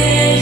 estrellas.